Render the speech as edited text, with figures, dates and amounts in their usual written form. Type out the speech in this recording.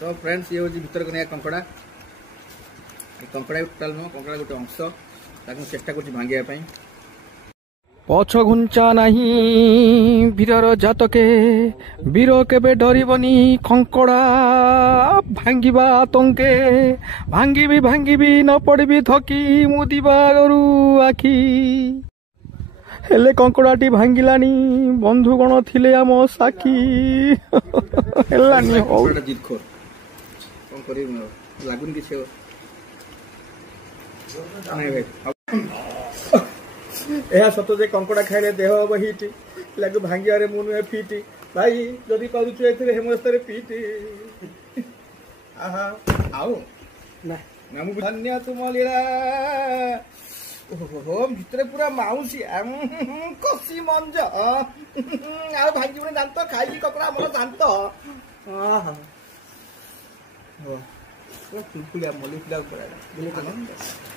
तो फ्रेंड्स ये हूँ भर को कंकड़ा कंकड़ा टोटाल नुह कंकड़ा गोटे अंश ताकि चेष्टा कर भांगे पछ घुंचा नहीं वीरर जातके वीर केबे डरबनी कंकड़ा भांगिबा आतंके भांगिबी न पड़बी थकी मुदिबा गरु आखि हेले कंकड़ाटी भांगिलानी बंधुगण थिले आम साखी हेलानी हो जिदखोर कौन करी लागुन किछ यह सत जे कंकड़ा खाइले देह हम हिट लगे भांगे मुझे फिट भाई जदि करुचु हेमस्तर पीट आहा आउ ना धन्य तुम लीला ओहो भितर पूरा माउसी कसी मंज आ भांगी जानत खाई कपड़ा मोर जानत फुलफुलिया मल्ली फुला